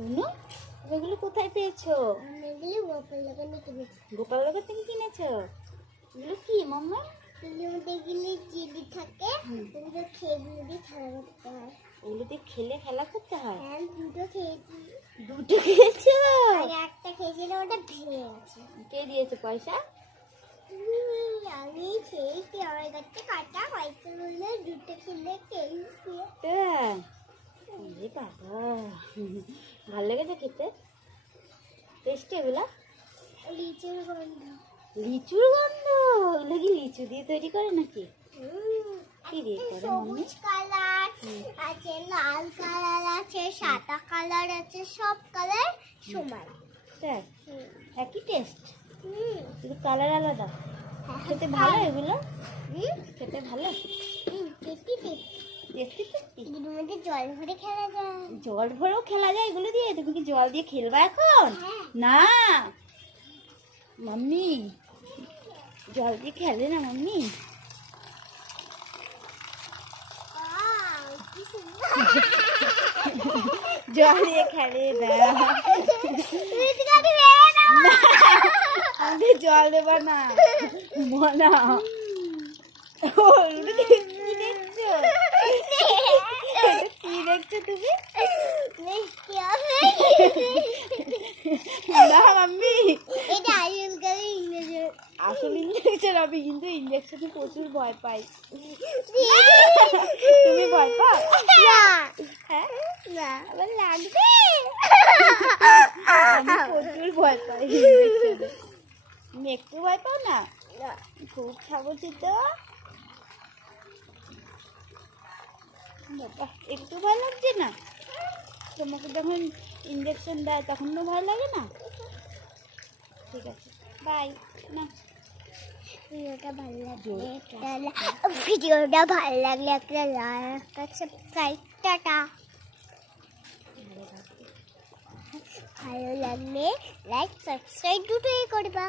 শুনো এগুলো কোথায় পেয়েছ? এগুলি গোপাল দোকানে কিনেছি। গোপাল নগর থেকে কিনেছো? এগুলো কি মাম্মা? এগুলোর মধ্যে এগুলি থাকে। এগুলো খেয়ে দিয়ে খেলা করতে হয়। ওগুলো দিয়ে খেলে খেলা করতে হয়? হ্যাঁ দুটো খেয়েছি। দুটো খেয়েছো? আর একটা খেয়েছিলাম ওটা ভেঙে গেছে। কে দিয়েছে পয়সা? আমি খেয়েছি আমার কাছে কাটা পয়সা বললে দুটো খেলে খেয়েছি? বাবা ভালো লেগেছে খেতে? টেস্টি এগুলা? লিচুর গন্ধ। লিচুর গন্ধ? ওগুলো কি লিচু দিয়ে তৈরি করে নাকি? উম, কি দিয়ে করে সবুজ কালার আছে লাল কালার আছে সাদা কালার আছে সব কালার সমান। তাই একই টেস্ট কালার আলাদা। খেতে ভালো এগুলো? হুম? খেতে ভালো? হুম, টেস্টি টেস্টি। জল ভরে খেলা যায়। জল ভরেও খেলা যায় এগুলো দিয়ে তুমি কি জল দিয়ে খেলবা এখন? হ্যাঁ। না। মাম্মি জল দিয়ে খেলে না মাম্মি? জল দিয়ে খেলে না। রীতিকাকে মেরে দাও। আমি জল দেবা না। মনা। ও, দেখছ দেখছ তুমি। না মাম্মি। এটা করে আসল ইঞ্জেকশন আমি কিন্তু ইঞ্জেকশনে প্রচুর ভয় পাই। তুমি ভয় পাও? না। হ্যাঁ? না। আবার লাগবে। আমি প্রচুর ভয় পাই। তুমি একটু ভয় পাও না। খুব খাবছি তো বাবা একটু ভয় লাগছে না? তোমাকে যখন ইঞ্জেকশন দেয় তখন তো ভয় লাগে না? ঠিক আছে বাই না। ভিডিওটা ভালো লাগলে ভিডিওটা ভালো লাগলে একটা লাইক সাবস্ক্রাইব টাটা। ভালো লাগলে লাইক সাবস্ক্রাইব দুটোই করবা।